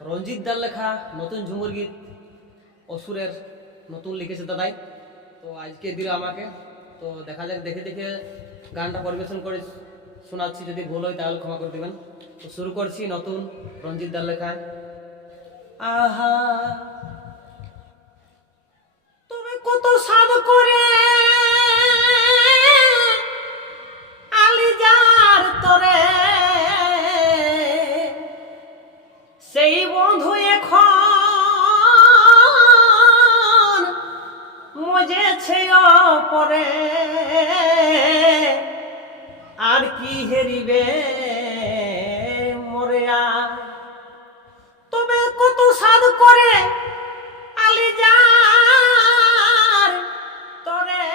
রঞ্জিত দার লেখা নতুন ঝুমুর গীত অসুরের নতুন লিখেছে দাদাই। তো আজকে দিল আমাকে, তো দেখা যাক, দেখে দেখে গানটা পরিবেশন করে শোনাচ্ছি। যদি ভুল হয় তাহলে ক্ষমা করে দেবেন। তো শুরু করছি নতুন রঞ্জিত দার লেখায়। আহা তুমি কত সাদ করে আলিজার তরে, সেই বন্ধু এখন মজেছে পরে, আর কি হেরিবে মরিয়া। তবে কত সাদ করে আলিজার তরে,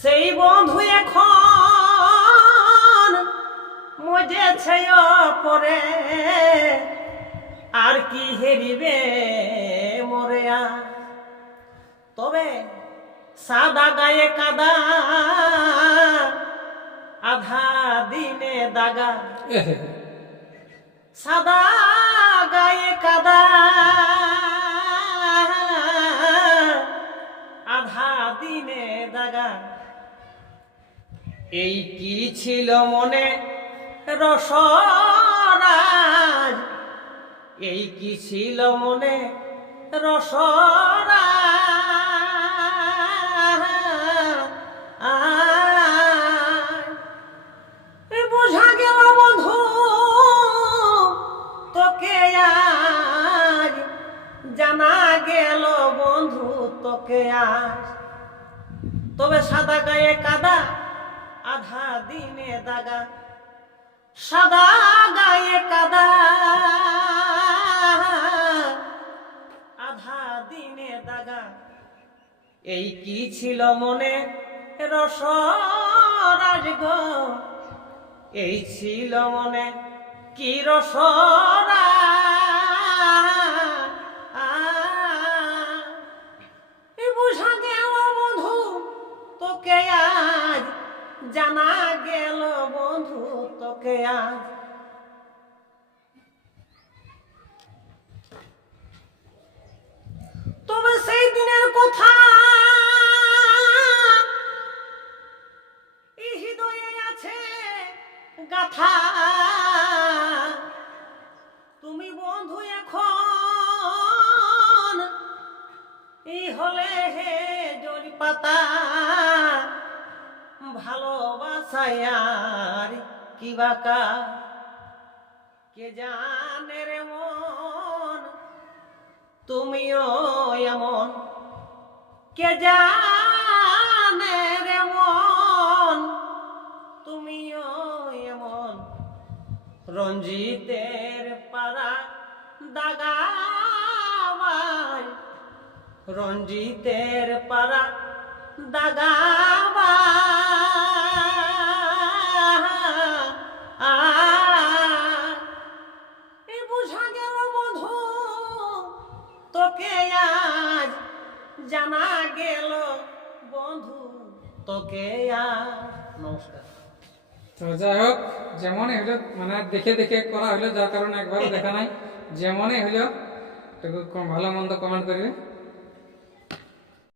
সেই বন্ধু এখন মজেছে পরে, আর কি হেরিবে মরিয়া। তবে সাদা গায়ে কাদা আধা দিনে দাগা, সাদা গায়ে কাদা আধা দিনে দাগা। এই কি ছিল মনে রসরাজ, এই কি ছিল মনে রসরাজ। বোঝা গেল বন্ধু তোকে আজ, জানা গেল বন্ধু তোকে আজ। তবে সাদা গায়ে কাদা আধা দিনে দাগা, সাদা গায়ে কাদা আধা দিনে দাগা। এই কি ছিল মনে রসরাজ গো, এই ছিল মনে কি রসরাজ। বুঝা গেল বন্ধু তোকে আজ, জানা গেল বন্ধু তোকে আজ। তবে সেই দিনের কথা এই হৃদয়ে আছে গাথা। তুমি বন্ধু এখন এই হলে হে জরি পাতা, ভালোবাসায় আর কি বাকা। কে জানে রে মন তুমিও এমন, কে জানে রে মন তুমিও এমন। রঞ্জিতের পারা দাগাবাই, রঞ্জিতের পারা দাগাবাই। বুঝা গেল বন্ধু তোকে আজ, জানা গেল বন্ধু তোকে আজ। নমস্কার। তো যাই হোক, যেমনই হলো মানে দেখে দেখে করা হলো, যার কারণে একবারও দেখা নাই। যেমনই হলো একটু ভালো মন্দ কমেন্ট করবে।